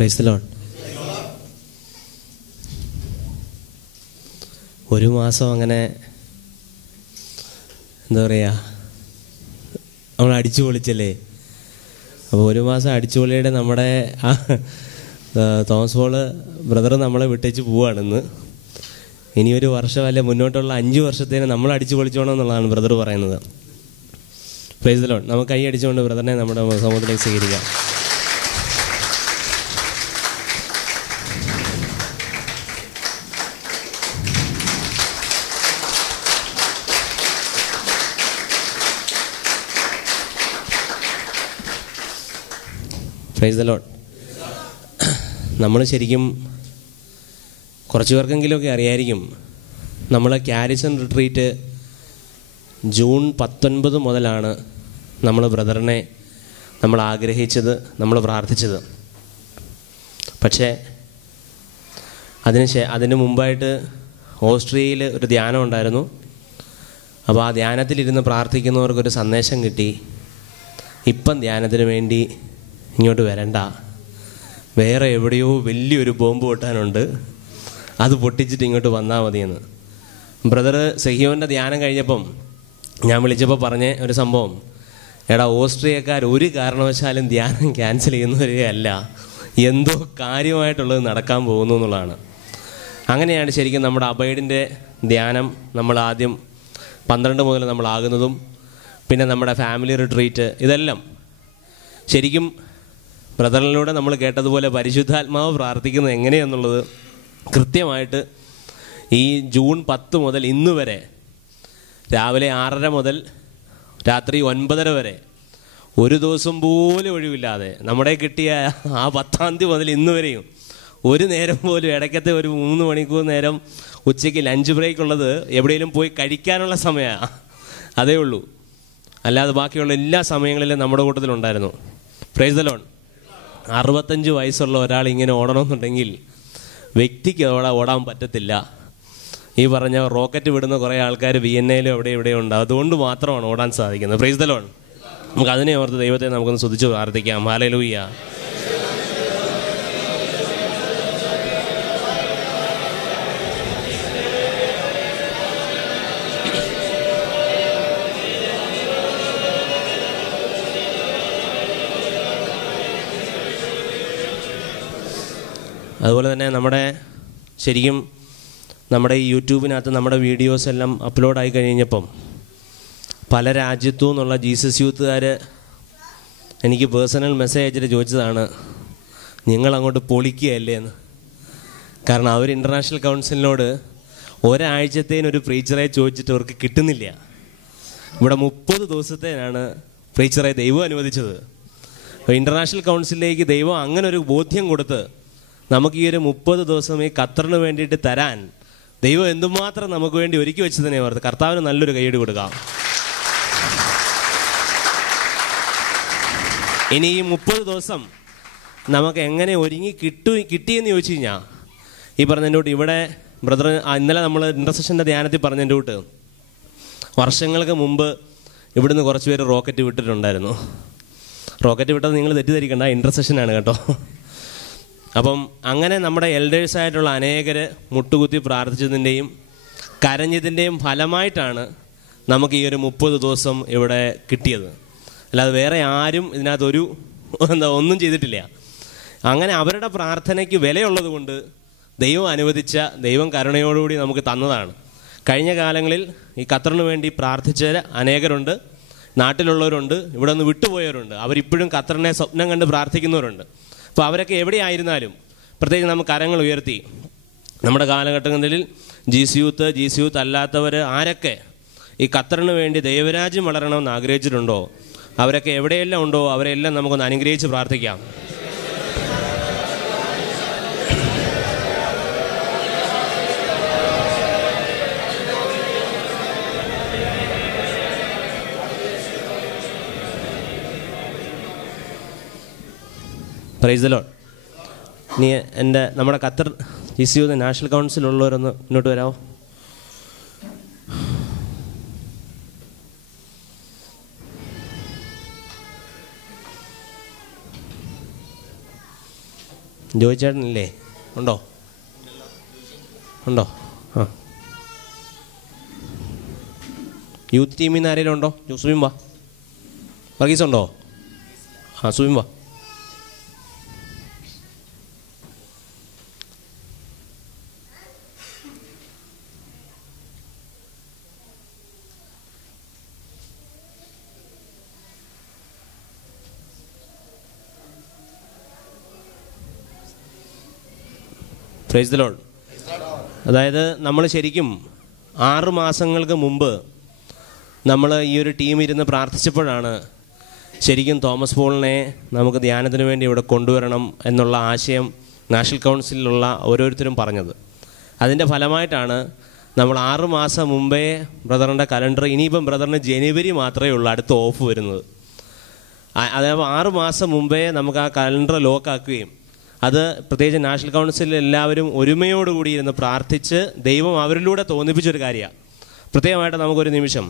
Price the Lord. ഒരു മാസം അങ്ങനെ എന്താ പറയുക, നമ്മൾ അടിച്ചു പൊളിച്ചല്ലേ. അപ്പോൾ ഒരു മാസം അടിച്ചുപൊളിയുടെ നമ്മുടെ തോമസ് പോൾ ബ്രദർ നമ്മളെ വിട്ടേച്ച് പോവുകയാണെന്ന്. ഇനിയൊരു വർഷം അല്ലെ മുന്നോട്ടുള്ള 5 വർഷത്തേന് നമ്മൾ അടിച്ചു പൊളിച്ചോണം എന്നുള്ളതാണ് ബ്രദർ പറയുന്നത്. Price the Lord. നമുക്ക് കൈ അടിച്ചുകൊണ്ട് ബ്രദറിനെ നമ്മുടെ സമൂഹത്തിലേക്ക് സ്വീകരിക്കാം. Price the Lord. നമ്മൾ ശരിക്കും കുറച്ച് പേർക്കെങ്കിലുമൊക്കെ അറിയായിരിക്കും, നമ്മൾ ക്യാരിസൺ റിട്രീറ്റ് ജൂൺ 19 മുതലാണ് നമ്മൾ ബ്രദറിനെ നമ്മൾ ആഗ്രഹിച്ചത്, നമ്മൾ പ്രാർത്ഥിച്ചത്. പക്ഷേ അതിന് മുമ്പായിട്ട് ഓസ്ട്രിയയിൽ ഒരു ധ്യാനം ഉണ്ടായിരുന്നു. അപ്പോൾ ആ ധ്യാനത്തിലിരുന്ന് പ്രാർത്ഥിക്കുന്നവർക്കൊരു സന്ദേശം കിട്ടി, ഇപ്പം ധ്യാനത്തിന് വേണ്ടി ഇങ്ങോട്ട് വരണ്ട, വേറെ എവിടെയോ വലിയൊരു ബോംബ് പൊട്ടാനുണ്ട്, അത് പൊട്ടിച്ചിട്ട് ഇങ്ങോട്ട് വന്നാൽ മതിയെന്ന്. ബ്രദർ സെഹിയോൻ്റെ ധ്യാനം കഴിഞ്ഞപ്പം ഞാൻ വിളിച്ചപ്പോൾ പറഞ്ഞ ഒരു സംഭവം, എടാ ഓസ്ട്രിയക്കാർ ഒരു കാരണവശാലും ധ്യാനം ക്യാൻസൽ ചെയ്യുന്നവരേ, എന്തോ കാര്യമായിട്ടുള്ളത് നടക്കാൻ പോകുന്നു എന്നുള്ളതാണ്. അങ്ങനെയാണ് ശരിക്കും നമ്മുടെ അബൈഡിൻ്റെ ധ്യാനം നമ്മൾ ആദ്യം 12 മുതൽ നമ്മളാകുന്നതും, പിന്നെ നമ്മുടെ ഫാമിലി റിട്രീറ്റ്, ഇതെല്ലാം ശരിക്കും ബ്രദറിലൂടെ നമ്മൾ കേട്ടതുപോലെ പരിശുദ്ധാത്മാവ് പ്രാർത്ഥിക്കുന്നത് എങ്ങനെയാണെന്നുള്ളത് കൃത്യമായിട്ട് ഈ ജൂൺ 10 മുതൽ ഇന്ന് വരെ രാവിലെ 6:30 മുതൽ രാത്രി 9:30 വരെ ഒരു ദിവസം പോലും ഒഴിവില്ലാതെ നമ്മുടെ കിട്ടിയ ആ 10-ാം തീയതി മുതൽ ഇന്ന് വരെയും ഒരു നേരം പോലും, ഇടയ്ക്കത്തെ ഒരു 3 മണിക്കൂർ നേരം ഉച്ചയ്ക്ക് ലഞ്ച് ബ്രേക്ക് ഉള്ളത് എവിടെയെങ്കിലും പോയി കഴിക്കാനുള്ള സമയമാണ്, അതേ ഉള്ളൂ. അല്ലാതെ ബാക്കിയുള്ള എല്ലാ സമയങ്ങളിലും നമ്മുടെ കൂട്ടത്തിലുണ്ടായിരുന്നു. Price the Lord. 65 വയസ്സുള്ള ഒരാൾ ഇങ്ങനെ ഓടണമെന്നുണ്ടെങ്കിൽ വ്യക്തിക്ക് ഓടാൻ പറ്റത്തില്ല. ഈ പറഞ്ഞ റോക്കറ്റ് വിടുന്ന കുറേ ആൾക്കാർ വിയന്നയിലും എവിടെയും ഉണ്ട്, അതുകൊണ്ട് മാത്രമാണ് ഓടാൻ സാധിക്കുന്നത്. Price the Lord. നമുക്ക് അതിനെ ഓർത്ത് ദൈവത്തെ നമുക്കൊന്ന് സ്തുതിച്ച് പ്രാർത്ഥിക്കാം. ഹല്ലേലൂയ. അതുപോലെ തന്നെ ശരിക്കും നമ്മുടെ ഈ യൂട്യൂബിനകത്ത് നമ്മുടെ വീഡിയോസ് എല്ലാം അപ്ലോഡായി കഴിഞ്ഞപ്പം പല രാജ്യത്തു നിന്നുള്ള ജീസസ് യൂത്തുകാർ എനിക്ക് പേഴ്സണൽ മെസ്സേജ് അയച്ചിട്ട് ചോദിച്ചതാണ്, നിങ്ങളങ്ങോട്ട് പൊളിക്കുകയല്ലേ എന്ന്. കാരണം അവർ ഇൻ്റർനാഷണൽ കൗൺസിലിനോട് ഒരാഴ്ചത്തേനൊരു പ്രീച്ചറെ ചോദിച്ചിട്ട് അവർക്ക് കിട്ടുന്നില്ല. ഇവിടെ 30 ദിവസത്തേനാണ് പ്രീച്ചറെ ദൈവം അനുവദിച്ചത്. അപ്പോൾ ഇൻ്റർനാഷണൽ കൗൺസിലിലേക്ക് ദൈവം അങ്ങനെ ഒരു ബോധ്യം കൊടുത്ത് നമുക്ക് ഈ ഒരു 30 ദിവസം ഈ ഖത്തറിന് വേണ്ടിയിട്ട് തരാൻ ദൈവം എന്തുമാത്രം നമുക്ക് വേണ്ടി ഒരുക്കി വെച്ചതിനെ ഓർത്ത് കർത്താവിന് നല്ലൊരു കൈയ്യടി കൊടുക്കാം. ഇനി ഈ 30 ദിവസം നമുക്ക് എങ്ങനെ ഒരുങ്ങി കിട്ടിയെന്ന് ചോദിച്ചു കഴിഞ്ഞാൽ, ഈ പറഞ്ഞതിൻ്റെ കൂട്ട് ഇവിടെ ബ്രദർ ഇന്നലെ നമ്മൾ ഇൻ്റർസെഷൻ്റെ ധ്യാനത്തിൽ പറഞ്ഞതിൻ്റെ കൂട്ട് വർഷങ്ങൾക്ക് മുമ്പ് ഇവിടുന്ന് കുറച്ച് പേര് റോക്കറ്റ് വിട്ടിട്ടുണ്ടായിരുന്നു. റോക്കറ്റ് വിട്ടത് നിങ്ങൾ തെറ്റിദ്ധരിക്കേണ്ട, ഇൻ്റർസെഷനാണ് കേട്ടോ. അപ്പം അങ്ങനെ നമ്മുടെ എൽഡേഴ്സായിട്ടുള്ള അനേകർ മുട്ടുകുത്തി പ്രാർത്ഥിച്ചതിൻ്റെയും കരഞ്ഞതിൻ്റെയും ഫലമായിട്ടാണ് നമുക്ക് ഈ ഒരു 30 ദിവസം ഇവിടെ കിട്ടിയത്. അല്ലാതെ വേറെ ആരും ഇതിനകത്തൊരു ഒന്നും ചെയ്തിട്ടില്ല. അങ്ങനെ അവരുടെ പ്രാർത്ഥനയ്ക്ക് വിലയുള്ളത് കൊണ്ട് ദൈവം അനുവദിച്ച, ദൈവം കരുണയോടുകൂടി നമുക്ക് തന്നതാണ്. കഴിഞ്ഞ കാലങ്ങളിൽ ഈ ഖത്തറിന് വേണ്ടി പ്രാർത്ഥിച്ച അനേകരുണ്ട്, നാട്ടിലുള്ളവരുണ്ട്, ഇവിടെ നിന്ന് വിട്ടുപോയവരുണ്ട്, അവരിപ്പോഴും ഖത്തറിനെ സ്വപ്നം കണ്ട് പ്രാർത്ഥിക്കുന്നവരുണ്ട്. അപ്പോൾ അവരൊക്കെ എവിടെയായിരുന്നാലും പ്രത്യേകിച്ച് നമുക്ക് കരങ്ങൾ ഉയർത്തി നമ്മുടെ കാലഘട്ടങ്ങളിൽ ജി സി യൂത്ത് അല്ലാത്തവർ ആരൊക്കെ ഈ ഖത്തറിന് വേണ്ടി ദൈവരാജ്യം വളരണമെന്ന് ആഗ്രഹിച്ചിട്ടുണ്ടോ, അവരൊക്കെ എവിടെയെല്ലാം ഉണ്ടോ അവരെല്ലാം നമുക്കൊന്ന് അനുഗ്രഹിച്ച് പ്രാർത്ഥിക്കാം. Price the Lord. ഇനി നമ്മുടെ ഖത്തർ GCU നാഷണൽ കൗൺസിലുള്ളവരൊന്ന് മുന്നോട്ട് വരാമോ? ജോയിച്ചേട്ടനില്ലേ? ഉണ്ടോ? ഉണ്ടോ? ആ, യൂത്ത് ടീമിൽ നിന്ന് ആരെങ്കിലും ഉണ്ടോ? സുബിൻ വാ. വർഗീസ് ഉണ്ടോ? ആ, സുബിൻ വാ. Price the Lord. അതായത് നമ്മൾ ശരിക്കും 6 മാസങ്ങൾക്ക് മുമ്പ് നമ്മൾ ഈ ഒരു ടീം ഇരുന്ന് പ്രാർത്ഥിച്ചപ്പോഴാണ് ശരിക്കും തോമസ് പോളിനെ നമുക്ക് ധ്യാനത്തിന് വേണ്ടി ഇവിടെ കൊണ്ടുവരണം എന്നുള്ള ആശയം നാഷണൽ കൗൺസിലിലുള്ള ഓരോരുത്തരും പറഞ്ഞത്. അതിൻ്റെ ഫലമായിട്ടാണ് നമ്മൾ 6 മാസം മുമ്പേ ബ്രദറിൻ്റെ കലണ്ടർ, ഇനിയിപ്പം ബ്രദറിന് ജനുവരി മാത്രമേ ഉള്ളൂ അടുത്ത ഓഫ് വരുന്നത്. അതായത് 6 മാസം മുമ്പേ നമുക്ക് ആ കലണ്ടർ ലോക്കാക്കുകയും അത് പ്രത്യേകിച്ച് നാഷണൽ കൗൺസിലിൽ എല്ലാവരും ഒരുമയോടുകൂടി ഇരുന്ന് പ്രാർത്ഥിച്ച് ദൈവം അവരിലൂടെ തോന്നിപ്പിച്ചൊരു കാര്യമാണ്. പ്രത്യേകമായിട്ട് നമുക്കൊരു നിമിഷം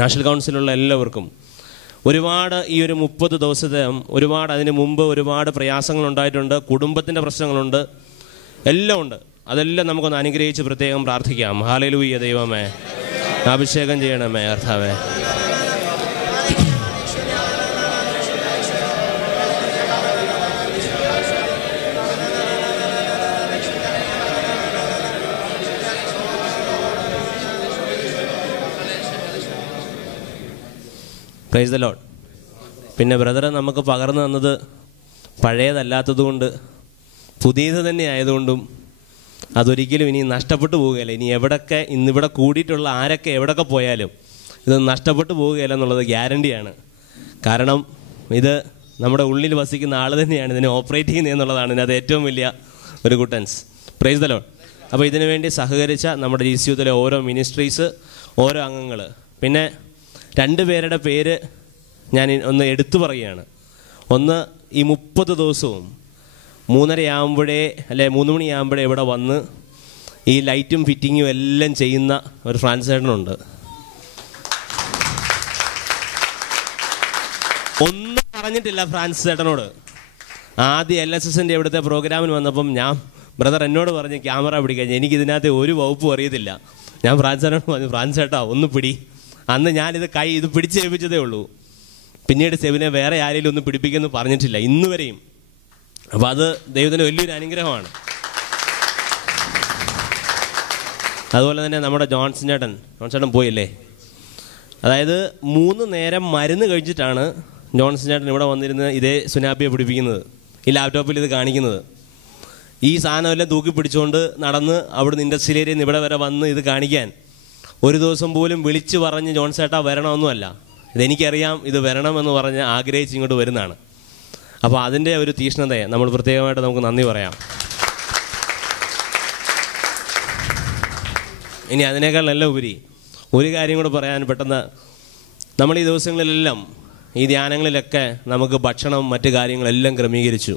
നാഷണൽ കൗൺസിലുള്ള എല്ലാവർക്കും ഒരുപാട് ഈ ഒരു 30 ദിവസത്തെ ഒരുപാട് അതിന് മുമ്പ് ഒരുപാട് പ്രയാസങ്ങളുണ്ടായിട്ടുണ്ട്, കുടുംബത്തിൻ്റെ പ്രശ്നങ്ങളുണ്ട്, എല്ലാം ഉണ്ട്. അതെല്ലാം നമുക്കൊന്ന് അനുഗ്രഹിച്ച് പ്രത്യേകം പ്രാർത്ഥിക്കാം. ഹല്ലേലൂയ. ദൈവമേ, അഭിഷേകം ചെയ്യണമേ കർത്താവേ. Price the Lord. പിന്നെ ബ്രദർ നമുക്ക് പകർന്നു തന്നത് പഴയതല്ലാത്തതുകൊണ്ട് പുതിയത് തന്നെ ആയതുകൊണ്ടും അതൊരിക്കലും ഇനി നഷ്ടപ്പെട്ടു പോവുകയില്ല. ഇനി എവിടൊക്കെ ഇന്നിവിടെ കൂടിയിട്ടുള്ള ആരൊക്കെ എവിടൊക്കെ പോയാലും ഇത് നഷ്ടപ്പെട്ടു പോവുകയില്ല എന്നുള്ളത് ഗ്യാരണ്ടിയാണ്. കാരണം ഇത് നമ്മുടെ ഉള്ളിൽ വസിക്കുന്ന ആൾ തന്നെയാണ് ഇതിനെ ഓപ്പറേറ്റ് ചെയ്യുന്നത് എന്നുള്ളതാണ് ഇതിനകത്ത് ഏറ്റവും വലിയ ഒരു ഗുഡൻസ്. Price the Lord. അപ്പോൾ ഇതിനു വേണ്ടി സഹകരിച്ച നമ്മുടെ GCUത്തിലെ ഓരോ മിനിസ്ട്രീസ്, ഓരോ അംഗങ്ങൾ, പിന്നെ 2 പേരുടെ പേര് ഞാൻ ഒന്ന് എടുത്തു പറയുകയാണ്. ഒന്ന്, ഈ 30 ദിവസവും 3:30 അല്ലെ 3 മണിയാകുമ്പോഴേ ഇവിടെ വന്ന് ഈ ലൈറ്റും ഫിറ്റിങ്ങും എല്ലാം ചെയ്യുന്ന ഒരു ഫ്രാൻസ് ചേട്ടനുണ്ട്. ഒന്നും പറഞ്ഞിട്ടില്ല ഫ്രാൻസ് ചേട്ടനോട്. ആദ്യം LSSൻ്റെ ഇവിടുത്തെ പ്രോഗ്രാമിന് വന്നപ്പം ബ്രദർ എന്നോട് പറഞ്ഞ് ക്യാമറ പിടിക്കാൻ, എനിക്കിതിനകത്ത് ഒരു വകുപ്പും അറിയത്തില്ല. ഞാൻ ഫ്രാൻസ് ചേട്ടനോട് പറഞ്ഞു, ഫ്രാൻസ് ചേട്ടാ ഒന്ന് പിടി. അന്ന് ഞാനിത് ഇത് പിടിച്ചേൽപ്പിച്ചതേ ഉള്ളൂ. പിന്നീട് സെബിനെ വേറെ ആരെങ്കിലും ഒന്ന് പിടിപ്പിക്കുമെന്ന് പറഞ്ഞിട്ടില്ല ഇന്ന് വരെയും. അപ്പോൾ അത് ദൈവത്തിന് വലിയൊരു അനുഗ്രഹമാണ്. അതുപോലെ തന്നെ നമ്മുടെ ജോൺസൺ ചേട്ടൻ പോയില്ലേ? അതായത് 3 നേരം മരുന്ന് കഴിച്ചിട്ടാണ് ജോൺസൺ ചേട്ടൻ ഇവിടെ വന്നിരുന്ന് ഇതേ സുനാപ്പിയെ പിടിപ്പിക്കുന്നത്, ഈ ലാപ്ടോപ്പിൽ ഇത് കാണിക്കുന്നത്. ഈ സാധനമെല്ലാം തൂക്കി പിടിച്ചുകൊണ്ട് നടന്ന് അവിടുന്ന് ഇൻഡസ്ട്രിയൽ ഏരിയയിൽ നിന്ന് ഇവിടെ വരെ വന്ന് ഇത് കാണിക്കാൻ ഒരു ദിവസം പോലും വിളിച്ച് പറഞ്ഞ് ജോൺസേട്ടാ വരണമെന്നുമല്ല, ഇതെനിക്കറിയാം ഇത് വരണമെന്ന് പറഞ്ഞ് ആഗ്രഹിച്ച് ഇങ്ങോട്ട് വരുന്നതാണ്. അപ്പോൾ അതിൻ്റെ ഒരു തീക്ഷ്ണതയെ നമ്മൾ പ്രത്യേകമായിട്ട് നമുക്ക് നന്ദി പറയാം. ഇനി അതിനേക്കാളെല്ലാം ഉപരി ഒരു കാര്യം കൂടെ പറയാൻ പെട്ടെന്ന്, നമ്മൾ ഈ ദിവസങ്ങളിലെല്ലാം ഈ ധ്യാനങ്ങളിലൊക്കെ നമുക്ക് ഭക്ഷണം മറ്റു കാര്യങ്ങളെല്ലാം ക്രമീകരിച്ചു.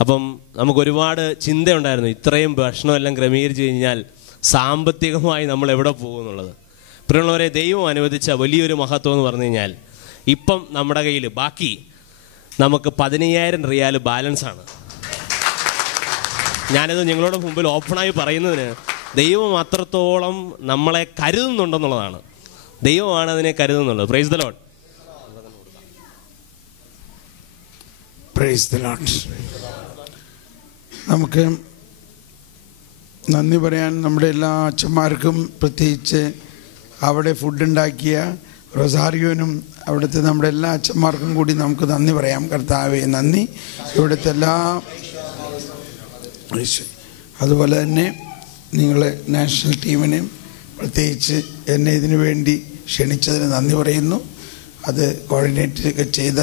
അപ്പം നമുക്കൊരുപാട് ചിന്തയുണ്ടായിരുന്നു, ഇത്രയും ഭക്ഷണമെല്ലാം ക്രമീകരിച്ച് കഴിഞ്ഞാൽ സാമ്പത്തികമായി നമ്മൾ എവിടെ പോകും എന്നുള്ളത്. പ്രിയമുള്ളവരെ, ദൈവം അനുവദിച്ച വലിയൊരു മഹത്വം എന്ന് പറഞ്ഞു കഴിഞ്ഞാൽ ഇപ്പം നമ്മുടെ കയ്യിൽ ബാക്കി നമുക്ക് 15,000 റിയാൽ ബാലൻസാണ്. ഞാനത് നിങ്ങളോട് മുമ്പിൽ ഓപ്പണായി പറയുന്നതിന് ദൈവം അത്രത്തോളം നമ്മളെ കരുതുന്നുണ്ടെന്നുള്ളതാണ്. ദൈവമാണ് അതിനെ കരുതുന്നുള്ളത്. Praise the Lord. Praise the Lord. നമുക്ക് നന്ദി പറയാൻ നമ്മുടെ എല്ലാ അച്ഛന്മാർക്കും, പ്രത്യേകിച്ച് അവിടെ ഫുഡ് ഉണ്ടാക്കിയ റൊസാരിയോനും അവിടുത്തെ നമ്മുടെ എല്ലാ അച്ഛന്മാർക്കും കൂടി നമുക്ക് നന്ദി പറയാം. കർത്താവേ നന്ദി. ഇവിടുത്തെ എല്ലാ, അതുപോലെ തന്നെ നിങ്ങൾ നാഷണൽ ടീമിന് പ്രത്യേകിച്ച് എന്നെ ഇതിനു വേണ്ടി ക്ഷണിച്ചതിന് നന്ദി പറയുന്നു. അത് കോർഡിനേറ്റ് ചെയ്ത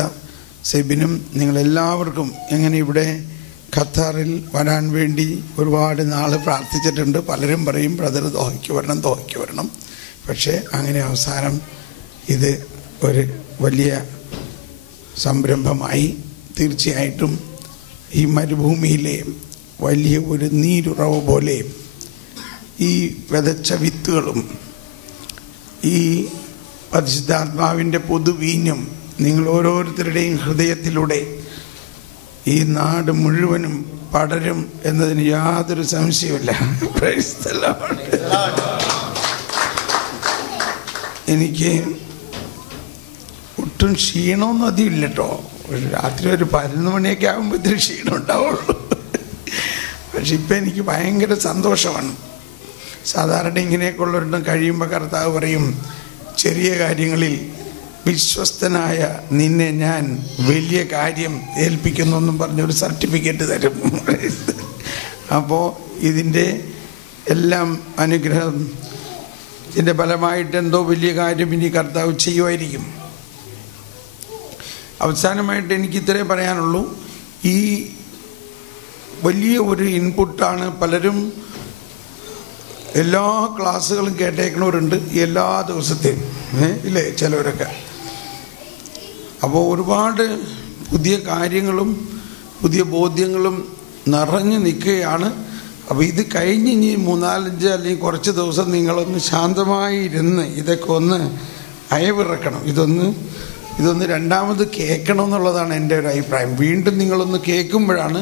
സെബിനും നിങ്ങളെല്ലാവർക്കും, എങ്ങനെ ഇവിടെ ഖത്താറിൽ വരാൻ വേണ്ടി ഒരുപാട് നാൾ പ്രാർത്ഥിച്ചിട്ടുണ്ട്. പലരും പറയും ബ്രദർ ദോഹയ്ക്ക് വരണം. പക്ഷേ അങ്ങനെ അവസാനം ഇത് ഒരു വലിയ സംരംഭമായി. തീർച്ചയായിട്ടും ഈ മരുഭൂമിയിലെ വലിയ ഒരു നീരുറവ് പോലെ ഈ വിതച്ച വിത്തുകളും ഈ പരിശുദ്ധാത്മാവിൻ്റെ പൊതുവീഞ്ഞും നിങ്ങൾ ഓരോരുത്തരുടെയും ഹൃദയത്തിലൂടെ ഈ നാട് മുഴുവനും പടരും എന്നതിന് യാതൊരു സംശയവുമില്ല. Praise the Lord. എനിക്ക് ഒട്ടും ക്ഷീണമൊന്നും അധികം ഇല്ല കേട്ടോ. രാത്രി ഒരു 11 മണിയൊക്കെ ആകുമ്പോഴത്തേന് ക്ഷീണം ഉണ്ടാവുള്ളൂ. പക്ഷെ ഇപ്പം എനിക്ക് ഭയങ്കര സന്തോഷമാണ്. സാധാരണ ഇങ്ങനെയൊക്കെയുള്ളവരുടെ കഴിയുമ്പോൾ കർത്താവ് പറയും, ചെറിയ കാര്യങ്ങളിൽ വിശ്വസ്തനായ നിന്നെ ഞാൻ വലിയ കാര്യം ഏൽപ്പിക്കുന്നു എന്നും പറഞ്ഞൊരു സർട്ടിഫിക്കറ്റ് തരും. അപ്പോൾ ഇതിൻ്റെ എല്ലാം അനുഗ്രഹം, ഇതിൻ്റെ ഫലമായിട്ട് എന്തോ വലിയ കാര്യം ഇനി കർത്താവ് ചെയ്യുമായിരിക്കും. അവസാനമായിട്ട് എനിക്ക് ഇത്രേ പറയാനുള്ളൂ. ഈ വലിയ ഒരു ഇൻപുട്ടാണ്. പലരും എല്ലാ ക്ലാസ്സുകളും കേട്ടേക്കണവരുണ്ട്, എല്ലാ ദിവസത്തെയും ഇല്ലേ ചിലവരൊക്കെ. അപ്പോൾ ഒരുപാട് പുതിയ കാര്യങ്ങളും പുതിയ ബോധ്യങ്ങളും നിറഞ്ഞു നിൽക്കുകയാണ്. അപ്പോൾ ഇത് കഴിഞ്ഞ് ഇനി 3-4 അല്ലെങ്കിൽ കുറച്ച് ദിവസം നിങ്ങളൊന്ന് ശാന്തമായി ഇരുന്ന് ഇതൊക്കെ ഒന്ന് അയവിറക്കണം. ഇതൊന്ന് രണ്ടാമത് കേൾക്കണം എന്നുള്ളതാണ് എൻ്റെ ഒരു അഭിപ്രായം. വീണ്ടും നിങ്ങളൊന്ന് കേൾക്കുമ്പോഴാണ്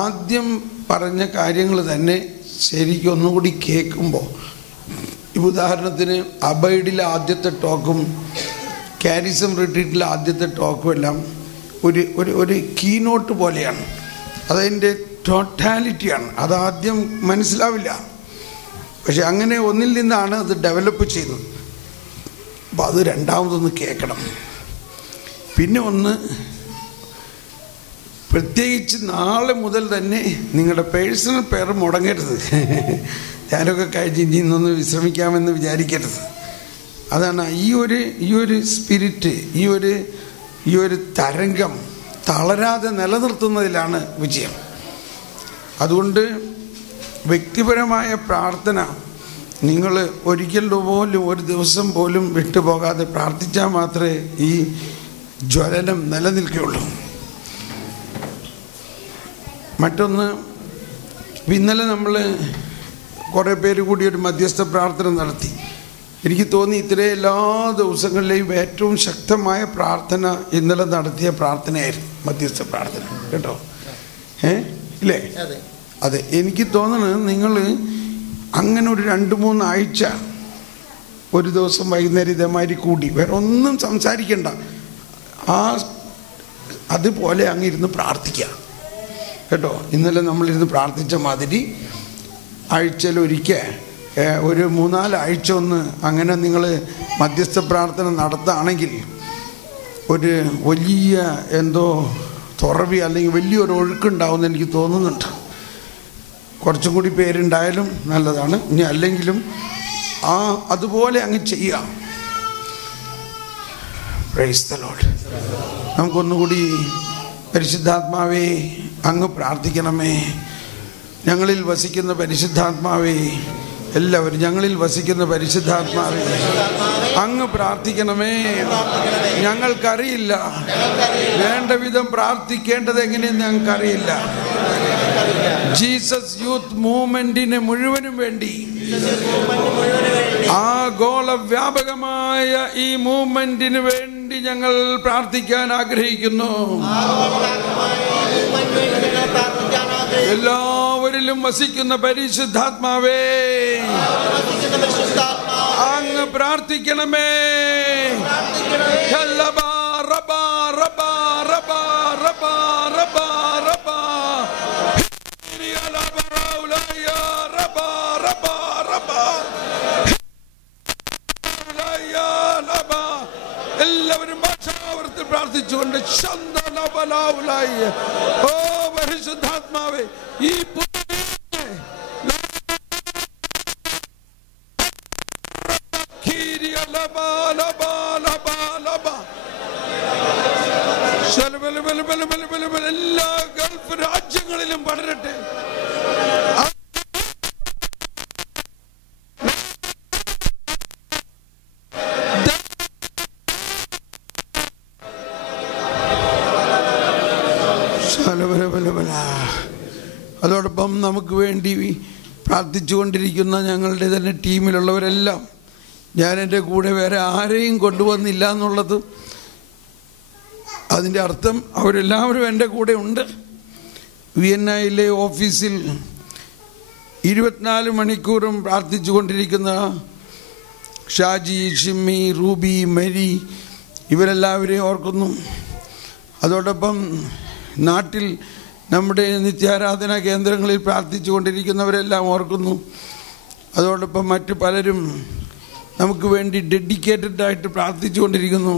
ആദ്യം പറഞ്ഞ കാര്യങ്ങൾ തന്നെ ശരിക്കും ഒന്നുകൂടി കേൾക്കുമ്പോൾ, ഉദാഹരണത്തിന് അബൈഡിലെ ആദ്യത്തെ ടോക്കും കാരിസം റിട്രീറ്റിലെ ആദ്യത്തെ ടോക്കും എല്ലാം ഒരു കീനോട്ട് പോലെയാണ്. അതതിൻ്റെ ടോട്ടാലിറ്റിയാണ്. അതാദ്യം മനസ്സിലാവില്ല, പക്ഷെ അങ്ങനെ ഒന്നിൽ നിന്നാണ് അത് ഡെവലപ്പ് ചെയ്തത്. അപ്പോൾ അത് രണ്ടാമതൊന്ന് കേൾക്കണം. പിന്നെ ഒന്ന് പ്രത്യേകിച്ച് നാളെ മുതൽ തന്നെ നിങ്ങളുടെ പേഴ്സണൽ പേർ മുടങ്ങരുത്. ഞാനൊക്കെ കഴിഞ്ഞ് ഇനി ഇന്നൊന്ന് വിശ്രമിക്കാമെന്ന് വിചാരിക്കരുത്. അതാണ് ഈ ഒരു സ്പിരിറ്റ്, ഈ ഒരു തരംഗം തളരാതെ നിലനിർത്തുന്നതിലാണ് വിജയം. അതുകൊണ്ട് വ്യക്തിപരമായ പ്രാർത്ഥന നിങ്ങൾ ഒരിക്കൽ പോലും ഒരു ദിവസം പോലും വിട്ടുപോകാതെ പ്രാർത്ഥിച്ചാൽ മാത്രമേ ഈ ജ്വലനം നിലനിൽക്കുകയുള്ളൂ. മറ്റൊന്ന്, ഇന്നലെ നമ്മൾ കുറേ പേര് കൂടി ഒരു മധ്യസ്ഥ പ്രാർത്ഥന നടത്തി. എനിക്ക് തോന്നി ഇത്രയും എല്ലാ ദിവസങ്ങളിലെയും ഏറ്റവും ശക്തമായ പ്രാർത്ഥന ഇന്നലെ നടത്തിയ പ്രാർത്ഥനയായിരുന്നു മധ്യസ്ഥ പ്രാർത്ഥന കേട്ടോ. ഇല്ലേ? അതെ, എനിക്ക് തോന്നുന്നത് നിങ്ങൾ അങ്ങനെ ഒരു 2-3 ആഴ്ച ഒരു ദിവസം വൈകുന്നേരം ഇതേമാതിരി കൂടി വേറെ ഒന്നും സംസാരിക്കണ്ട, അതുപോലെ അങ്ങിരുന്ന് പ്രാർത്ഥിക്കുക കേട്ടോ. ഇന്നലെ നമ്മളിരുന്ന് പ്രാർത്ഥിച്ച മാതിരി ആഴ്ചയിലൊരിക്കൽ ഒരു 3-4 ആഴ്ച ഒന്ന് അങ്ങനെ നിങ്ങൾ മധ്യസ്ഥ പ്രാർത്ഥന നടത്തുകയാണെങ്കിൽ ഒരു വലിയ എന്തോ തുറവി അല്ലെങ്കിൽ വലിയൊരു ഒഴുക്കുണ്ടാവുമെന്ന് എനിക്ക് തോന്നുന്നുണ്ട്. കുറച്ചും കൂടി പേരുണ്ടായാലും നല്ലതാണ്. ഇനി അല്ലെങ്കിലും അതുപോലെ അങ്ങ് ചെയ്യാം. Price the Lord. നമുക്കൊന്നുകൂടി പരിശുദ്ധാത്മാവേ അങ്ങ് പ്രാർത്ഥിക്കണമേ. ഞങ്ങളിൽ വസിക്കുന്ന പരിശുദ്ധാത്മാവേ, എല്ലാവരും ഞങ്ങളിൽ വസിക്കുന്ന പരിശുദ്ധാത്മാവേ അങ്ങ് പ്രാർത്ഥിക്കണമേ. ഞങ്ങൾക്കറിയില്ല, വേണ്ട വിധം പ്രാർത്ഥിക്കേണ്ടത് എങ്ങനെയെന്ന് ഞങ്ങൾക്കറിയില്ല. ജീസസ് യൂത്ത് മൂവ്മെന്റിന് മുഴുവനും വേണ്ടി, ആഗോള വ്യാപകമായ ഈ മൂവ്മെന്റിന് വേണ്ടി ഞങ്ങൾ പ്രാർത്ഥിക്കാൻ ആഗ്രഹിക്കുന്നു. എല്ലാവരിലും വസിക്കുന്ന പരിശുദ്ധാത്മാവേ അങ്ങ് പ്രാർത്ഥിക്കണമേ. എല്ലാവരും ഭാഷാവർത്തിൽ പ്രാർത്ഥിച്ചുകൊണ്ട് ഓ പരിശുദ്ധാത്മാവേ, ഈ എല്ലാ ഗൾഫ് രാജ്യങ്ങളിലും പടരട്ടെ. അതോടൊപ്പം നമുക്ക് വേണ്ടി പ്രാർത്ഥിച്ചുകൊണ്ടിരിക്കുന്ന ഞങ്ങളുടെ തന്നെ ടീമിലുള്ളവരെല്ലാം, ഞാൻ എൻ്റെ കൂടെ വേറെ ആരെയും കൊണ്ടുവന്നില്ല എന്നുള്ളത് അതിൻ്റെ അർത്ഥം അവരെല്ലാവരും എൻ്റെ കൂടെ ഉണ്ട്. വിയന്നയിലെ ഓഫീസിൽ 24 മണിക്കൂറും പ്രാർത്ഥിച്ചു കൊണ്ടിരിക്കുന്ന ഷാജി, ഷിമ്മി, റൂബി, മരി ഇവരെല്ലാവരെയും ഓർക്കുന്നു. അതോടൊപ്പം നാട്ടിൽ നമ്മുടെ നിത്യാരാധനാ കേന്ദ്രങ്ങളിൽ പ്രാർത്ഥിച്ചു കൊണ്ടിരിക്കുന്നവരെല്ലാം ഓർക്കുന്നു. അതോടൊപ്പം മറ്റു പലരും നമുക്ക് വേണ്ടി ഡെഡിക്കേറ്റഡായിട്ട് പ്രാർത്ഥിച്ചു കൊണ്ടിരിക്കുന്നു.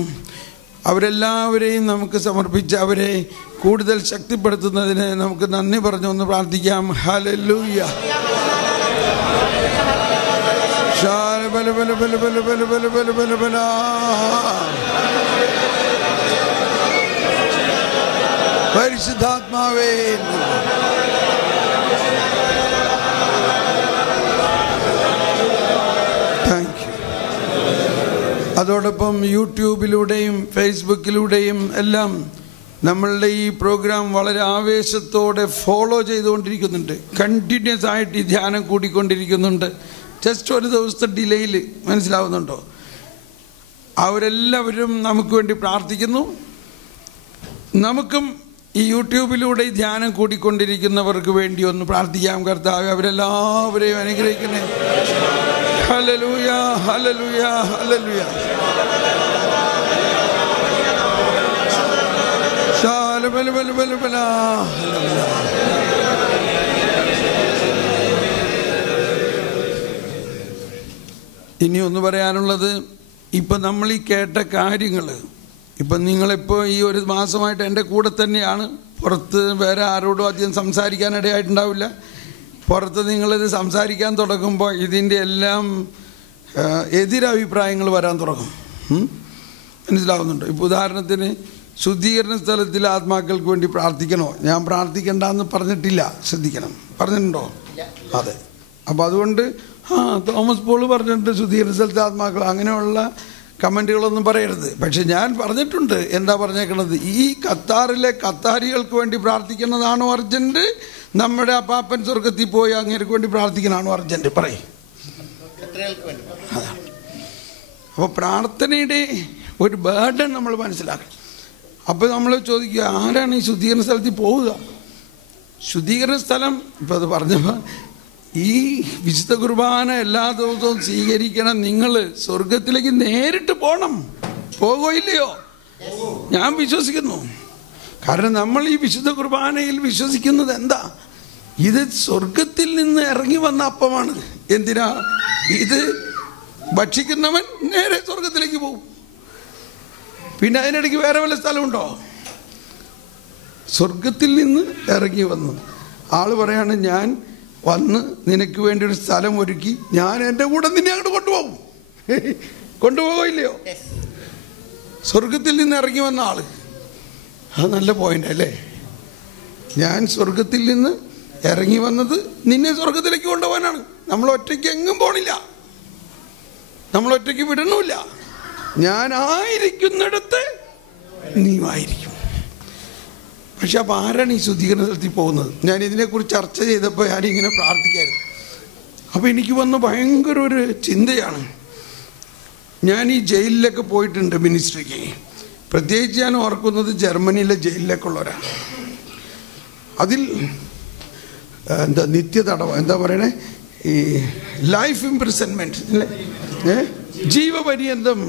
അവരെല്ലാവരെയും നമുക്ക് സമർപ്പിച്ച് അവരെ കൂടുതൽ ശക്തിപ്പെടുത്തുന്നതിന് നമുക്ക് നന്ദി പറഞ്ഞു ഒന്ന് പ്രാർത്ഥിക്കാം. ഹല്ലേലൂയ. പരിശുദ്ധാത്മാവേ, താങ്ക് യു. അതോടൊപ്പം യൂട്യൂബിലൂടെയും ഫേസ്ബുക്കിലൂടെയും എല്ലാം നമ്മളുടെ ഈ പ്രോഗ്രാം വളരെ ആവേശത്തോടെ ഫോളോ ചെയ്തുകൊണ്ടിരിക്കുന്നുണ്ട്. കണ്ടിന്യൂസ് ആയിട്ട് ഈ ധ്യാനം കൂടിക്കൊണ്ടിരിക്കുന്നുണ്ട്. ജസ്റ്റ് ഒരു ദിവസത്തെ ഡിലേയിൽ, മനസ്സിലാവുന്നുണ്ടോ? അവരെല്ലാവരും നമുക്ക് വേണ്ടി പ്രാർത്ഥിക്കുന്നു. നമുക്കും ഈ യൂട്യൂബിലൂടെ ഈ ധ്യാനം കൂടിക്കൊണ്ടിരിക്കുന്നവർക്ക് വേണ്ടി ഒന്ന് പ്രാർത്ഥിക്കാം. കർത്താവേ, അവരെല്ലാവരെയും അനുഗ്രഹിക്കണേ. Hallelujah, hallelujah, hallelujah. ഇനി ഒന്ന് പറയാനുള്ളത്, ഇപ്പം നമ്മൾ ഈ കേട്ട കാര്യങ്ങൾ, ഇപ്പം നിങ്ങളിപ്പോൾ ഈ ഒരു മാസമായിട്ട് എൻ്റെ കൂടെ തന്നെയാണ്. പുറത്ത് വേറെ ആരോടും അധികം സംസാരിക്കാനിടയായിട്ടുണ്ടാവില്ല. പുറത്ത് നിങ്ങളിത് സംസാരിക്കാൻ തുടങ്ങുമ്പോൾ ഇതിൻ്റെ എല്ലാം എതിരഭിപ്രായങ്ങൾ വരാൻ തുടങ്ങും. മനസ്സിലാവുന്നുണ്ടോ? ഇപ്പോൾ ഉദാഹരണത്തിന് ശുദ്ധീകരണ സ്ഥലത്തിൽ ആത്മാക്കൾക്ക് വേണ്ടി പ്രാർത്ഥിക്കണോ? ഞാൻ പ്രാർത്ഥിക്കണ്ടെന്ന് പറഞ്ഞിട്ടില്ല, ശ്രദ്ധിക്കണം. പറഞ്ഞിട്ടുണ്ടോ? അതെ. അപ്പോൾ അതുകൊണ്ട് തോമസ് പോൾ പറഞ്ഞിട്ടുണ്ട് ശുദ്ധീകരണ സ്ഥലത്തെ ആത്മാക്കൾ, അങ്ങനെയുള്ള കമൻറ്റുകളൊന്നും പറയരുത്. പക്ഷെ ഞാൻ പറഞ്ഞിട്ടുണ്ട്. എന്താ പറഞ്ഞേക്കണത്? ഈ ഖത്താറിലെ ഖത്താരികൾക്ക് വേണ്ടി പ്രാർത്ഥിക്കുന്നതാണോ അർജൻറ്റ്, നമ്മുടെ അപ്പാപ്പൻ സ്വർഗത്തിൽ പോയി അങ്ങേർക്ക് വേണ്ടി പ്രാർത്ഥിക്കണാണോ അർജൻറ്റ്? പറയും. അതാണ്. അപ്പോൾ പ്രാർത്ഥനയുടെ ഒരു ബേർഡൻ നമ്മൾ മനസ്സിലാക്കണം. അപ്പോൾ നമ്മൾ ചോദിക്കുക, ആരാണ് ഈ ശുദ്ധീകരണ സ്ഥലത്തിൽ പോവുക? ശുദ്ധീകരണ സ്ഥലം ഇപ്പോൾ അത് പറഞ്ഞപ്പോൾ, ഈ വിശുദ്ധ കുർബാന എല്ലാ ദിവസവും സ്വീകരിക്കണം. നിങ്ങൾ സ്വർഗത്തിലേക്ക് നേരിട്ട് പോകണം. പോകുമോ ഇല്ലയോ? ഞാൻ വിശ്വസിക്കുന്നു. കാരണം നമ്മൾ ഈ വിശുദ്ധ കുർബാനയിൽ വിശ്വസിക്കുന്നത് എന്താ? ഇത് സ്വർഗത്തിൽ നിന്ന് ഇറങ്ങി വന്ന അപ്പമാണ്. എന്തിനാ? ഇത് ഭക്ഷിക്കുന്നവൻ നേരെ സ്വർഗത്തിലേക്ക് പോകും. പിന്നെ അതിനിടയ്ക്ക് വേറെ വല്ല സ്ഥലമുണ്ടോ? സ്വർഗത്തിൽ നിന്ന് ഇറങ്ങി വന്നു ആൾ പറയാണ്, ഞാൻ വന്ന് നിനക്ക് വേണ്ടി ഒരു സ്ഥലം ഒരുക്കി, ഞാൻ എൻ്റെ കൂടെ നിന്നെ അങ്ങോട്ട് കൊണ്ടുപോകും. കൊണ്ടുപോകില്ലയോ? സ്വർഗത്തിൽ നിന്ന് ഇറങ്ങി വന്ന ആള്. അത് നല്ല പോയിന്റ് അല്ലേ? ഞാൻ സ്വർഗത്തിൽ നിന്ന് ഇറങ്ങി വന്നത് നിന്നെ സ്വർഗത്തിലേക്ക് കൊണ്ടുപോകാനാണ്. നമ്മൾ ഒറ്റയ്ക്ക് എങ്ങും പോണില്ല, നമ്മൾ ഒറ്റയ്ക്ക് വിടണമില്ല. ഞാൻ ആയിരിക്കുന്നിടത്ത് നീയുമായിരിക്കും. പക്ഷെ അപ്പം ആരാണ് ഈ ശുദ്ധീകരണ സ്ഥലത്തിൽ പോകുന്നത്? ഞാൻ ഇതിനെക്കുറിച്ച് ചർച്ച ചെയ്തപ്പോൾ ഞാനിങ്ങനെ പ്രാർത്ഥിക്കായിരുന്നു. അപ്പോൾ എനിക്ക് വന്ന ഭയങ്കര ഒരു ചിന്തയാണ്. ഞാൻ ഈ ജയിലിലൊക്കെ പോയിട്ടുണ്ട് മിനിസ്ട്രിക്ക്. പ്രത്യേകിച്ച് ഞാൻ ഓർക്കുന്നത് ജർമ്മനിയിലെ ജയിലിലൊക്കെ ഉള്ളവരാണ്. അതിൽ എന്താ നിത്യതടവ്, എന്താ പറയണേ, ഈ ലൈഫ് ഇംപ്രിസൺമെൻറ്റ് അല്ലേ, ജീവപര്യന്തം.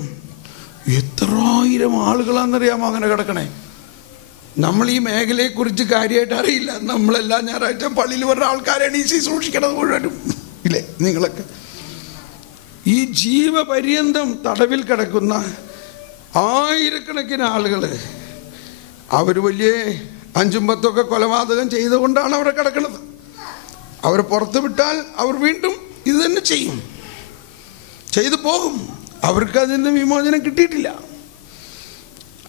എത്രായിരം ആളുകളാണെന്നറിയാമോ അങ്ങനെ കിടക്കണേ. നമ്മൾ ഈ മേഖലയെക്കുറിച്ച് കാര്യമായിട്ട് അറിയില്ല. നമ്മളെല്ലാം ഞായറാഴ്ച പള്ളിയിൽ വരുന്ന ആൾക്കാരാണ് ഈ ശുശ്രൂഷിക്കണത് മുഴുവനും, ഇല്ലേ? നിങ്ങളൊക്കെ ഈ ജീവപര്യന്തം തടവിൽ കിടക്കുന്ന ആയിരക്കണക്കിന് ആളുകൾ, അവർ വലിയ 5 10 കൊലപാതകം ചെയ്തുകൊണ്ടാണ് അവിടെ കിടക്കുന്നത്. അവരെ പുറത്ത് വിട്ടാൽ അവർ വീണ്ടും ഇത് തന്നെ ചെയ്തു പോകും. അവർക്ക് അതിന് വിമോചനം കിട്ടിയിട്ടില്ല.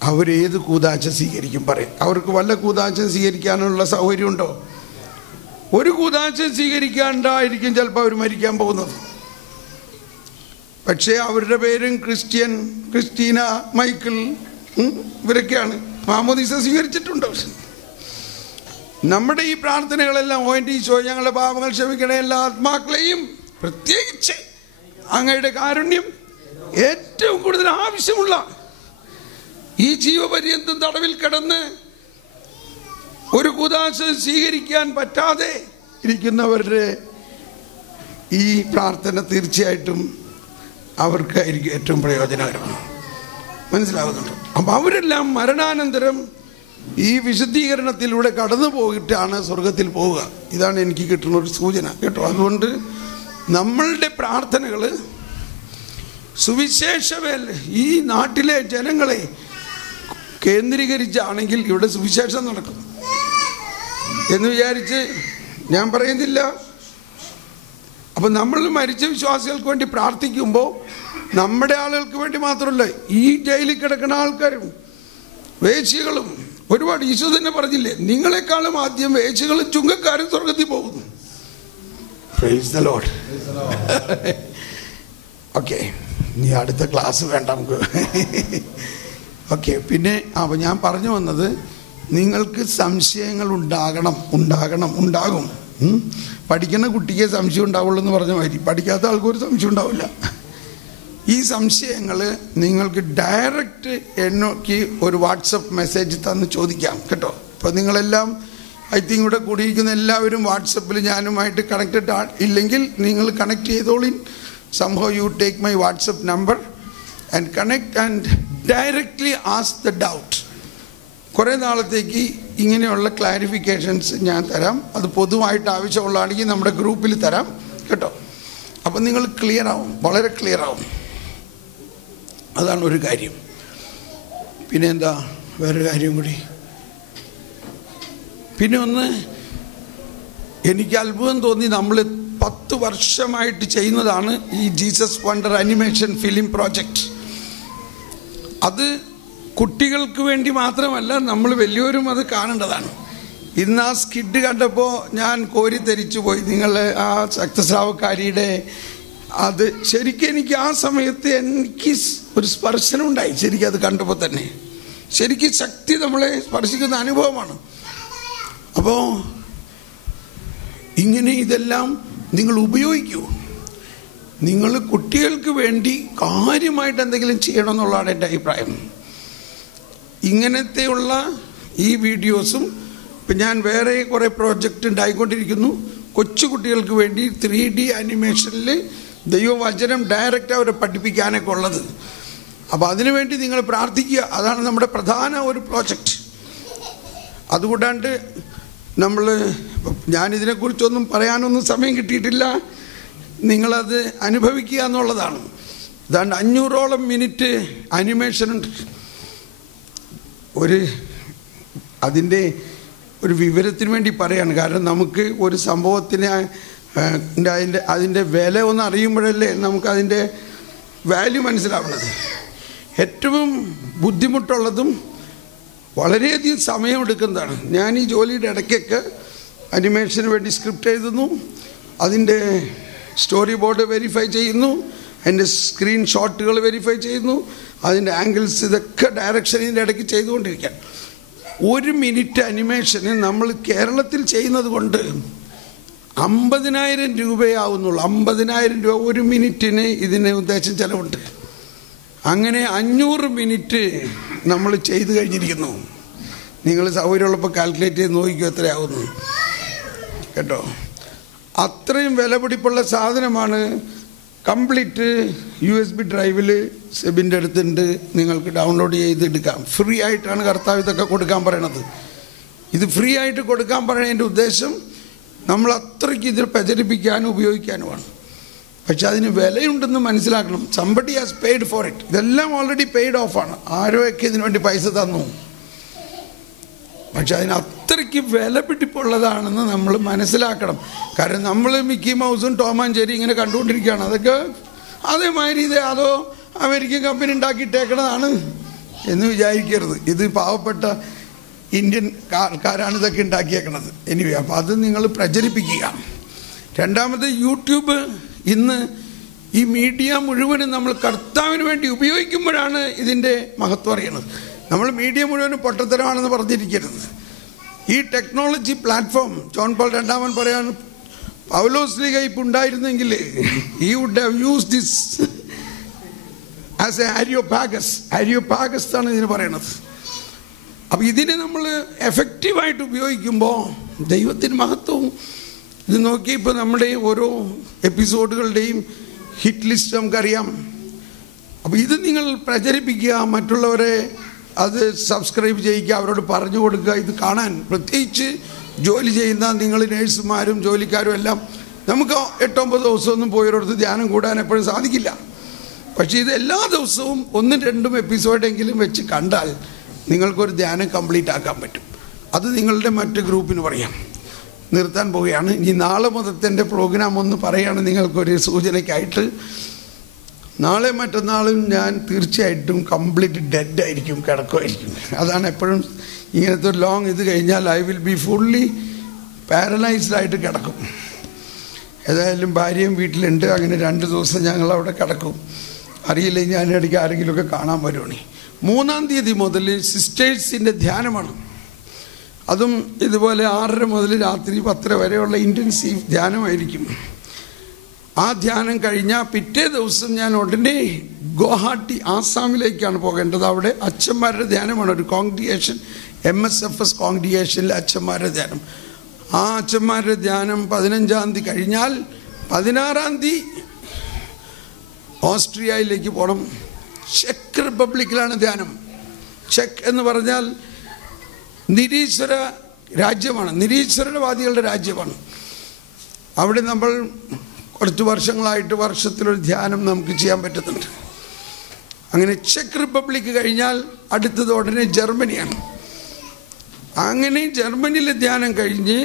അവരേത് കൂതാശ സ്വീകരിക്കും? പറയും. അവർക്ക് വല്ല കൂതാശ സ്വീകരിക്കാനുള്ള സൗകര്യമുണ്ടോ? ഒരു കൂതാശ സ്വീകരിക്കാണ്ടായിരിക്കും ചിലപ്പോൾ അവർ മരിക്കാൻ പോകുന്നത്. പക്ഷേ അവരുടെ പേരും ക്രിസ്റ്റീന, മൈക്കിൾ, ഇവരൊക്കെയാണ്. മാമോദീസ സ്വീകരിച്ചിട്ടുണ്ട്. നമ്മുടെ ഈ പ്രാർത്ഥനകളെല്ലാം ഈശോ ഞങ്ങളുടെ പാപങ്ങൾ ക്ഷമിക്കണേ, എല്ലാ ആത്മാക്കളെയും പ്രത്യേകിച്ച് അങ്ങയുടെ കാരുണ്യം ഏറ്റവും കൂടുതൽ ആവശ്യമുള്ള ഈ ജീവപര്യന്തം തടവിൽ കിടന്ന് ഒരു കൂദാശ സ്വീകരിക്കാൻ പറ്റാതെ ഇരിക്കുന്നവരുടെ ഈ പ്രാർത്ഥന തീർച്ചയായിട്ടും അവർക്കായിരിക്കും ഏറ്റവും പ്രയോജനകരമാണ്. മനസ്സിലാകുന്നുണ്ട്? അപ്പം അവരെല്ലാം മരണാനന്തരം ഈ വിശുദ്ധീകരണത്തിലൂടെ കടന്നു പോയിട്ടാണ് സ്വർഗത്തിൽ പോവുക. ഇതാണ് എനിക്ക് കിട്ടുന്ന ഒരു സൂചന കേട്ടോ. അതുകൊണ്ട് നമ്മളുടെ പ്രാർത്ഥനകൾ ഈ നാട്ടിലെ ജനങ്ങളെ കേന്ദ്രീകരിച്ചാണെങ്കിൽ ഇവിടെ സുവിശേഷം നടക്കും എന്ന് വിചാരിച്ച് ഞാൻ പറയുന്നില്ല. അപ്പം നമ്മൾ മരിച്ച വിശ്വാസികൾക്ക് വേണ്ടി പ്രാർത്ഥിക്കുമ്പോൾ നമ്മുടെ ആളുകൾക്ക് വേണ്ടി മാത്രമല്ല, ഈ ജയിലിൽ കിടക്കുന്ന ആൾക്കാരും വേശ്യകളും ഒരുപാട്. ഈശോ തന്നെ പറഞ്ഞില്ലേ, നിങ്ങളെക്കാളും ആദ്യം വേശ്യകളും ചുങ്കക്കാരും സ്വർഗത്തിൽ പോകുന്നു. Price the Lord. ഓക്കെ, ഇനി അടുത്ത ക്ലാസ് വേണ്ട നമുക്ക്. ഓക്കെ, പിന്നെ അപ്പോൾ ഞാൻ പറഞ്ഞു വന്നത്, നിങ്ങൾക്ക് സംശയങ്ങൾ ഉണ്ടാകും. പഠിക്കുന്ന കുട്ടിക്ക് സംശയം ഉണ്ടാവുള്ളൂ എന്ന് പറഞ്ഞ മാതിരി പഠിക്കാത്ത ആൾക്കൊരു സംശയം ഉണ്ടാവില്ല. ഈ സംശയങ്ങൾ നിങ്ങൾക്ക് ഡയറക്റ്റ് എന്നോക്ക് ഒരു വാട്സപ്പ് മെസ്സേജ് തന്ന് ചോദിക്കാം കേട്ടോ. ഇപ്പോൾ നിങ്ങളെല്ലാം ഐ തിങ്ക് ഇവിടെ കൂടിയിരിക്കുന്ന എല്ലാവരും വാട്സപ്പിൽ ഞാനുമായിട്ട് കണക്റ്റഡ് ഇല്ലെങ്കിൽ നിങ്ങൾ കണക്ട് ചെയ്തോളി. സംഭവം you take my WhatsApp number and connect and directly ask the doubt. കുറേ നാളത്തേക്ക് ഇങ്ങനെയുള്ള ക്ലാരിഫിക്കേഷൻസ് ഞാൻ തരാം. അത് പൊതുവായിട്ട് ആവശ്യമുള്ളതാണെങ്കിൽ നമ്മുടെ ഗ്രൂപ്പിൽ തരാം കേട്ടോ. അപ്പം നിങ്ങൾ ക്ലിയർ ആവും, വളരെ ക്ലിയർ ആവും. അതാണ് ഒരു കാര്യം. പിന്നെ എന്താ വേറൊരു കാര്യം കൂടി. പിന്നെ ഒന്ന് എനിക്ക് അത്ഭുതം തോന്നി, നമ്മൾ 10 വർഷമായിട്ട് ചെയ്യുന്നതാണ് ഈ Jesus wonder animation film project. അത് കുട്ടികൾക്ക് വേണ്ടി മാത്രമല്ല, നമ്മൾ വലിയവരും അത് കാണേണ്ടതാണ്. ഇന്ന് ആ സ്കിഡ് കണ്ടപ്പോൾ ഞാൻ കോരിത്തരിച്ചു പോയി. നിങ്ങൾ ആ രക്തസ്രാവക്കാരിയുടെ അത് ശരിക്കും എനിക്ക് ആ സമയത്ത് എനിക്ക് ഒരു സ്പർശനം ഉണ്ടായി. ശരിക്കും അത് കണ്ടപ്പോൾ തന്നെ ശരിക്കും ശക്തി നമ്മളെ സ്പർശിക്കുന്ന അനുഭവമാണ്. അപ്പോൾ ഇങ്ങനെ ഇതെല്ലാം നിങ്ങൾ ഉപയോഗിക്കൂ. നിങ്ങൾ കുട്ടികൾക്ക് വേണ്ടി കാര്യമായിട്ട് എന്തെങ്കിലും ചെയ്യണമെന്നുള്ളതാണ് എൻ്റെ അഭിപ്രായം. ഇങ്ങനത്തെയുള്ള ഈ വീഡിയോസും ഇപ്പം ഞാൻ വേറെ കുറേ പ്രോജക്റ്റ് ഉണ്ടായിക്കൊണ്ടിരിക്കുന്നു. കൊച്ചുകുട്ടികൾക്ക് വേണ്ടി 3D അനിമേഷനിൽ ദൈവവചനം ഡയറക്റ്റ് അവരെ പഠിപ്പിക്കാനൊക്കെ ഉള്ളത്. അപ്പോൾ അതിനുവേണ്ടി നിങ്ങൾ പ്രാർത്ഥിക്കുക. അതാണ് നമ്മുടെ പ്രധാന ഒരു പ്രോജക്റ്റ്. അതുകൂടാണ്ട് ഞാനിതിനെക്കുറിച്ചൊന്നും പറയാനൊന്നും സമയം കിട്ടിയിട്ടില്ല. നിങ്ങളത് അനുഭവിക്കുക എന്നുള്ളതാണ്. അതാണ്ട് 500ഓളം മിനിറ്റ് അനിമേഷനുണ്ട്. അതിൻ്റെ ഒരു വിവരത്തിന് വേണ്ടി പറയാണ്. കാരണം നമുക്ക് ഒരു സംഭവത്തിന് അതിൻ്റെ വില ഒന്ന് അറിയുമ്പോഴല്ലേ നമുക്കതിൻ്റെ വാല്യൂ മനസ്സിലാവുന്നത്. ഏറ്റവും ബുദ്ധിമുട്ടുള്ളതും വളരെയധികം സമയമെടുക്കുന്നതാണ്. ഞാൻ ഈ ജോലിയുടെ ഇടയ്ക്കൊക്കെ അനിമേഷന് വേണ്ടി സ്ക്രിപ്റ്റ് എഴുതുന്നു, അതിൻ്റെ സ്റ്റോറി ബോർഡ് വെരിഫൈ ചെയ്യുന്നു, അതിൻ്റെ സ്ക്രീൻ ഷോട്ടുകൾ വെരിഫൈ ചെയ്യുന്നു, അതിൻ്റെ ആംഗിൾസ്, ഇതൊക്കെ ഡയറക്ഷനിൻ്റെ ഇടയ്ക്ക് ചെയ്തുകൊണ്ടിരിക്കാൻ. 1 മിനിറ്റ് അനിമേഷന് നമ്മൾ കേരളത്തിൽ ചെയ്യുന്നത് കൊണ്ട് 50,000 രൂപയാവുന്നുള്ളൂ. 50,000 രൂപ 1 മിനിറ്റിന് ഇതിന് ഉദ്ദേശം ചിലവുണ്ട്. അങ്ങനെ 500 മിനിറ്റ് നമ്മൾ ചെയ്തു കഴിഞ്ഞിരിക്കുന്നു. നിങ്ങൾ സൗകര്യമുള്ളപ്പോൾ കാൽക്കുലേറ്റ് ചെയ്ത് നോക്കിക്കോ എത്രയാവുന്നു കേട്ടോ. അത്രയും വിലപിടിപ്പുള്ള സാധനമാണ്. കംപ്ലീറ്റ് USB ഡ്രൈവിൽ സെബിൻ്റെ അടുത്തുണ്ട്. നിങ്ങൾക്ക് ഡൗൺലോഡ് ചെയ്തെടുക്കാം. ഫ്രീ ആയിട്ടാണ് കർത്താവ് ഇതൊക്കെ കൊടുക്കാൻ പറയണത്. ഇത് ഫ്രീ ആയിട്ട് കൊടുക്കാൻ പറയുന്നതിൻ്റെ ഉദ്ദേശം നമ്മൾ അത്രയ്ക്ക് ഇതിൽ പ്രചരിപ്പിക്കാനും ഉപയോഗിക്കാനുമാണ്. പക്ഷെ അതിന് വിലയുണ്ടെന്ന് മനസ്സിലാക്കണം. Somebody has paid for it. ഇതെല്ലാം ഓൾറെഡി പെയ്ഡ് ഓഫാണ്. ആരോയൊക്കെ ഇതിനു വേണ്ടി പൈസ തന്നു. പക്ഷെ അതിന് അത്രയ്ക്ക് വിലപിടിപ്പുള്ളതാണെന്ന് നമ്മൾ മനസ്സിലാക്കണം. കാരണം നമ്മൾ മിക്കി മൗസും ടോം ആൻഡ് ജെറി ഇങ്ങനെ കണ്ടുകൊണ്ടിരിക്കുകയാണ്. അതൊക്കെ അതേമാതിരി അതോ അമേരിക്കൻ കമ്പനി ഉണ്ടാക്കിയിട്ടേക്കണതാണ് എന്ന് വിചാരിക്കരുത്. ഇത് പാവപ്പെട്ട ഇന്ത്യൻ ആൾക്കാരാണ് ഇതൊക്കെ ഉണ്ടാക്കിയേക്കണത്. എനിവേ, അപ്പോൾ അത് നിങ്ങൾ പ്രചരിപ്പിക്കുക. രണ്ടാമത്, യൂട്യൂബ് ഇന്ന് ഈ മീഡിയ മുഴുവനും നമ്മൾ കർത്താവിന് വേണ്ടി ഉപയോഗിക്കുമ്പോഴാണ് ഇതിൻ്റെ മഹത്വം അറിയണത്. നമ്മൾ മീഡിയ മുഴുവനും പൊട്ടത്തരമാണെന്ന് പറഞ്ഞിരിക്കരുത്. ഈ ടെക്നോളജി പ്ലാറ്റ്ഫോം ജോൺ പോൾ രണ്ടാമൻ പറയാണ്, പൗലോസ് ലീഗ ഇപ്പം ഉണ്ടായിരുന്നെങ്കിൽ he would have used this as a Areopagus ആണ് ഇതിന് പറയണത്. അപ്പം ഇതിനെ നമ്മൾ എഫക്റ്റീവായിട്ട് ഉപയോഗിക്കുമ്പോൾ ദൈവത്തിന് മഹത്വവും. ഇത് നോക്കി ഇപ്പോൾ നമ്മുടെ ഓരോ എപ്പിസോഡുകളുടെയും ഹിറ്റ് ലിസ്റ്റ് നമുക്കറിയാം. അപ്പോൾ ഇത് നിങ്ങൾ പ്രചരിപ്പിക്കുക, മറ്റുള്ളവരെ അത് സബ്സ്ക്രൈബ് ചെയ്യിക്കുക, അവരോട് പറഞ്ഞു കൊടുക്കുക. ഇത് കാണാൻ പ്രത്യേകിച്ച് ജോലി ചെയ്യുന്ന നിങ്ങൾ നേഴ്സുമാരും ജോലിക്കാരും എല്ലാം നമുക്ക് 8-9 ദിവസമൊന്നും പോയവരടുത്ത് ധ്യാനം കൂടാൻ എപ്പോഴും സാധിക്കില്ല. പക്ഷേ ഇത് എല്ലാ ദിവസവും 1-2 എപ്പിസോഡെങ്കിലും വെച്ച് കണ്ടാൽ നിങ്ങൾക്കൊരു ധ്യാനം കംപ്ലീറ്റ് ആക്കാൻ പറ്റും. അത് നിങ്ങളുടെ മറ്റ് ഗ്രൂപ്പിന് പറയാം. നിർത്താൻ പോവുകയാണ്. ഇനി നാളെ മുതലത്തെ പ്രോഗ്രാം ഒന്ന് പറയുകയാണ് നിങ്ങൾക്കൊരു സൂചനയ്ക്കായിട്ട്. നാളെ മറ്റന്നാളും ഞാൻ തീർച്ചയായിട്ടും കംപ്ലീറ്റ് ഡെഡായിരിക്കും, കിടക്കുമായിരിക്കും. അതാണ് എപ്പോഴും ഇങ്ങനത്തെ ഒരു ലോങ് ഇത് കഴിഞ്ഞാൽ I will be fully paralysed ആയിട്ട് കിടക്കും. ഏതായാലും ഭാര്യയും വീട്ടിലുണ്ട്. അങ്ങനെ 2 ദിവസം ഞങ്ങൾ അവിടെ കിടക്കും. അറിയില്ലെങ്കിൽ ഞാനിടയ്ക്ക് ആരെങ്കിലുമൊക്കെ കാണാൻ വരുവാണ്. 3-ാം തീയതി മുതൽ സിസ്റ്റേഴ്സിൻ്റെ ധ്യാനമാണ്. അതും ഇതുപോലെ 6:30 മുതൽ രാത്രി 10:00 വരെയുള്ള ഇൻറ്റൻസീവ് ധ്യാനമായിരിക്കും. ആ ധ്യാനം കഴിഞ്ഞാൽ പിറ്റേ ദിവസം ഞാൻ ഉടനെ ഗുവാഹട്ടി ആസാമിലേക്കാണ് പോകേണ്ടത്. അവിടെ അച്ഛന്മാരുടെ ധ്യാനമാണ്. ഒരു കോൺഗ്രിഗേഷൻ, MSFS കോൺഗ്രിഗേഷനിലെ അച്ഛന്മാരുടെ ധ്യാനം. ആ അച്ഛന്മാരുടെ ധ്യാനം 15-ാം തീയതി കഴിഞ്ഞാൽ 16-ാം തീയതി ഓസ്ട്രിയയിലേക്ക് പോകണം. ചെക്ക് റിപ്പബ്ലിക്കിലാണ് ധ്യാനം. ചെക്ക് എന്ന് പറഞ്ഞാൽ നിരീശ്വര രാജ്യമാണ്, നിരീശ്വരവാദികളുടെ രാജ്യമാണ്. അവിടെ നമ്മൾ കുറച്ച് വർഷങ്ങളായിട്ട് വർഷത്തിലൊരു ധ്യാനം നമുക്ക് ചെയ്യാൻ പറ്റുന്നുണ്ട്. അങ്ങനെ ചെക്ക് റിപ്പബ്ലിക്ക് കഴിഞ്ഞാൽ അടുത്തത് ഉടനെ ജർമ്മനിയാണ്. അങ്ങനെ ജർമ്മനിയിലെ ധ്യാനം കഴിഞ്ഞ്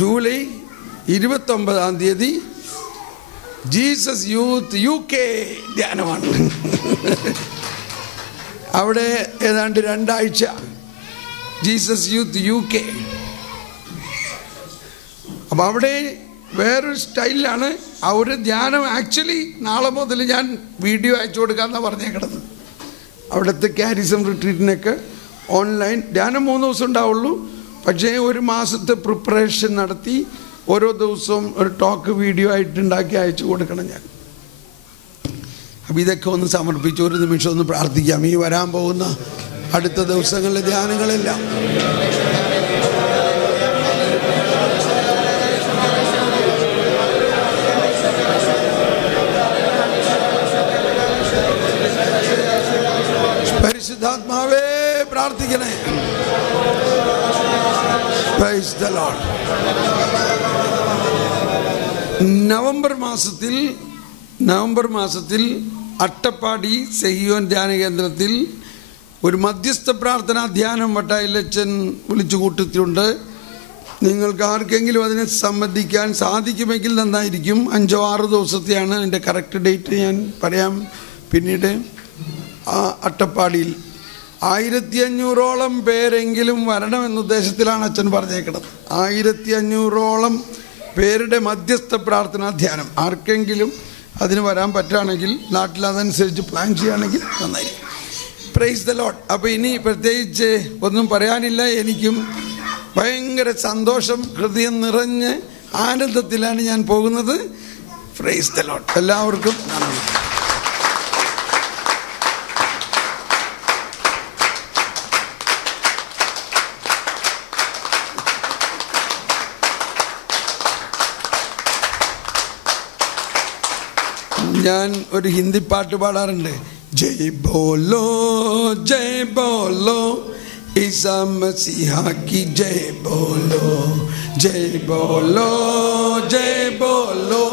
ജൂലൈ 29-ാം തീയതി ജീസസ് യൂത്ത് UK ധ്യാനമാണ്. അവിടെ ഏതാണ്ട് 2 ആഴ്ച ജീസസ് യൂത്ത് UK. അപ്പം അവിടെ വേറൊരു സ്റ്റൈലിലാണ് ആ ഒരു ധ്യാനം. ആക്ച്വലി നാളെ മുതൽ ഞാൻ വീഡിയോ അയച്ചു കൊടുക്കാമെന്നാണ് പറഞ്ഞേക്കണത്. അവിടുത്തെ ക്യാരിസം റിട്രീറ്റിനൊക്കെ ഓൺലൈൻ ധ്യാനം 3 ദിവസം ഉണ്ടാവുള്ളൂ. പക്ഷേ 1 മാസത്തെ പ്രിപ്പറേഷൻ നടത്തി ഓരോ ദിവസവും ഒരു ടോക്ക് വീഡിയോ ആയിട്ട് ഉണ്ടാക്കി അയച്ചു കൊടുക്കണം ഞാൻ. അപ്പം ഇതൊക്കെ ഒന്ന് സമർപ്പിച്ച് ഒരു നിമിഷം ഒന്ന് പ്രാർത്ഥിക്കാം. ഈ വരാൻ പോകുന്ന അടുത്ത ദിവസങ്ങളിലെ ധ്യാനങ്ങളെല്ലാം പരിശുദ്ധാത്മാവേ പ്രാർത്ഥിക്കണേ. Price the Lord. നവംബർ മാസത്തിൽ അട്ടപ്പാടി സെഹിയോൻ ധ്യാന കേന്ദ്രത്തിൽ ഒരു മധ്യസ്ഥ പ്രാർത്ഥനാ ധ്യാനം വട്ടായിലച്ചൻ വിളിച്ചു കൂട്ടിയിട്ടുണ്ട്. നിങ്ങൾക്ക് ആർക്കെങ്കിലും അതിനെ സംബന്ധിക്കാൻ സാധിക്കുമെങ്കിൽ നന്നായിരിക്കും. 5-6 ദിവസത്തെയാണ്. അതിൻ്റെ കറക്റ്റ് ഡേറ്റ് ഞാൻ പറയാം പിന്നീട്. ആ അട്ടപ്പാടിയിൽ 1500ഓളം പേരെങ്കിലും വരണമെന്ന ഉദ്ദേശത്തിലാണ് അച്ഛൻ പറഞ്ഞേക്കുന്നത്. 1500ഓളം പേരുടെ മധ്യസ്ഥ പ്രാർത്ഥനാ ധ്യാനം. ആർക്കെങ്കിലും അതിന് വരാൻ പറ്റുകയാണെങ്കിൽ നാട്ടിൽ അതനുസരിച്ച് പ്ലാൻ ചെയ്യുകയാണെങ്കിൽ നന്നായിരിക്കും. Price the Lord. അപ്പോൾ ഇനി പ്രത്യേകിച്ച് ഒന്നും പറയാനില്ല. എനിക്കും ഭയങ്കര സന്തോഷം, ഹൃദയം നിറഞ്ഞ് ആനന്ദത്തിലാണ് ഞാൻ പോകുന്നത്. Price the Lord. എല്ലാവർക്കും നന്ദി. ഞാൻ ഒരു ഹിന്ദി പാട്ട് പാടാറുണ്ട്. ജയ് ബോലോ ജയ് ബോലോ ഈസാ മസീഹ की जय बोलो, जय बोलो जय बोलो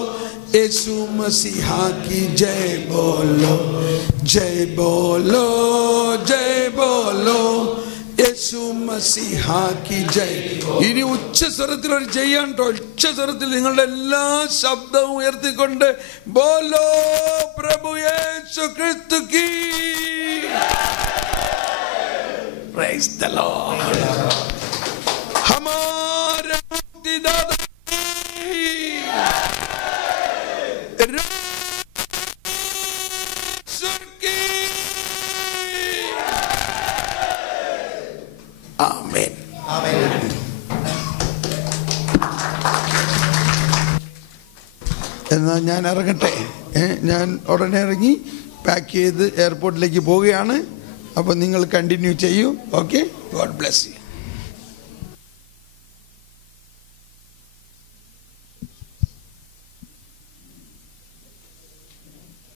यीशु मसीहा की जय बोलो, जय बोलो जय बोलो യേശു മസീഹാ കി ജയ്. ഇനി ഉച്ചസ്വരത്തിൽ ഒരു ജയാണ് കേട്ടോ. ഉച്ചസ്വരത്തിൽ നിങ്ങളുടെ എല്ലാ ശബ്ദവും ഉയർത്തിക്കൊണ്ട് ബോലോ പ്രഭു യേശു ക്രിസ്തു കി. Praise the Lord. ഹമാരെ മുക്തിദാതാ ആമേൻ. എന്നാൽ ഞാൻ ഇറങ്ങട്ടെ. ഞാൻ ഉടനെ ഇറങ്ങി പാക്ക് ചെയ്ത് എയർപോർട്ടിലേക്ക് പോവുകയാണ്. അപ്പോൾ നിങ്ങൾ കണ്ടിന്യൂ ചെയ്യൂ. Okay, God bless you.